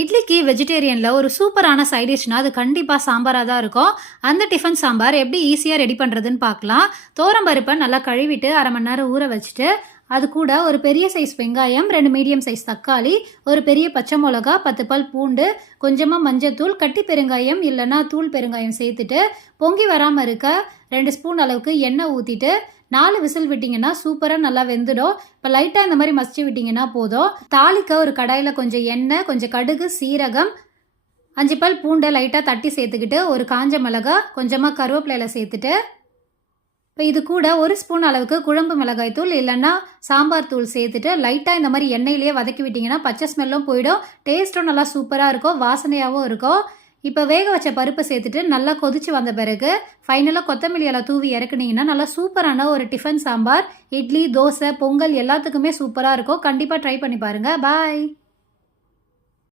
இட்லிக்கு வெஜிடேரியனில் ஒரு சூப்பரான சைட் டிஷ்னா அது கண்டிப்பாக சாம்பாராக தான் இருக்கும். அந்த டிஃபன் சாம்பார் எப்படி ஈஸியாக ரெடி பண்ணுறதுன்னு பார்க்கலாம். பருப்பை நல்லா கழுவிட்டு 1/2 மணி நேரம் ஊற வச்சுட்டு, அது கூட ஒரு பெரிய சைஸ் வெங்காயம், 2 மீடியம் சைஸ் தக்காளி, ஒரு பெரிய பச்சை மிளகா, 10 பல் பூண்டு, கொஞ்சமாக மஞ்சத்தூள், கட்டி பெருங்காயம் இல்லைன்னா தூள் பெருங்காயம் சேர்த்துட்டு, பொங்கி வராமல் இருக்க 2 ஸ்பூன் அளவுக்கு எண்ணெய் ஊற்றிட்டு 4 விசில் விட்டிங்கன்னா சூப்பராக நல்லா வெந்துடும். இப்போ லைட்டாக இந்த மாதிரி மசிச்சு விட்டிங்கன்னா போதும். தாளிக்க ஒரு கடாயில் கொஞ்சம் எண்ணெய், கொஞ்சம் கடுகு, சீரகம், 5 பல் பூண்டை லைட்டாக தட்டி சேர்த்துக்கிட்டு, ஒரு காஞ்ச மிளகா, கொஞ்சமாக கருவேப்பிலையில் சேர்த்துட்டு, இப்போ இது கூட 1 ஸ்பூன் அளவுக்கு குழம்பு மிளகாய் தூள் இல்லைன்னா சாம்பார் தூள் சேர்த்துட்டு லைட்டாக இந்த மாதிரி எண்ணெயிலேயே வதக்கி விட்டிங்கன்னா பச்சை ஸ்மெல்லும் போயிடும். டேஸ்ட்டும் நல்லா சூப்பராக இருக்கும், வாசனையாகவும் இருக்கும். இப்போ வேக வச்ச பருப்பை சேர்த்துட்டு நல்லா கொதிச்சு வந்த பிறகு ஃபைனலாக கொத்தமல்லி இலை தூவி இறக்குனீங்கன்னா நல்லா சூப்பரான ஒரு டிஃபன் சாம்பார். இட்லி, தோசை, பொங்கல் எல்லாத்துக்குமே சூப்பராக இருக்கும். கண்டிப்பாக ட்ரை பண்ணி பாருங்கள். பாய்.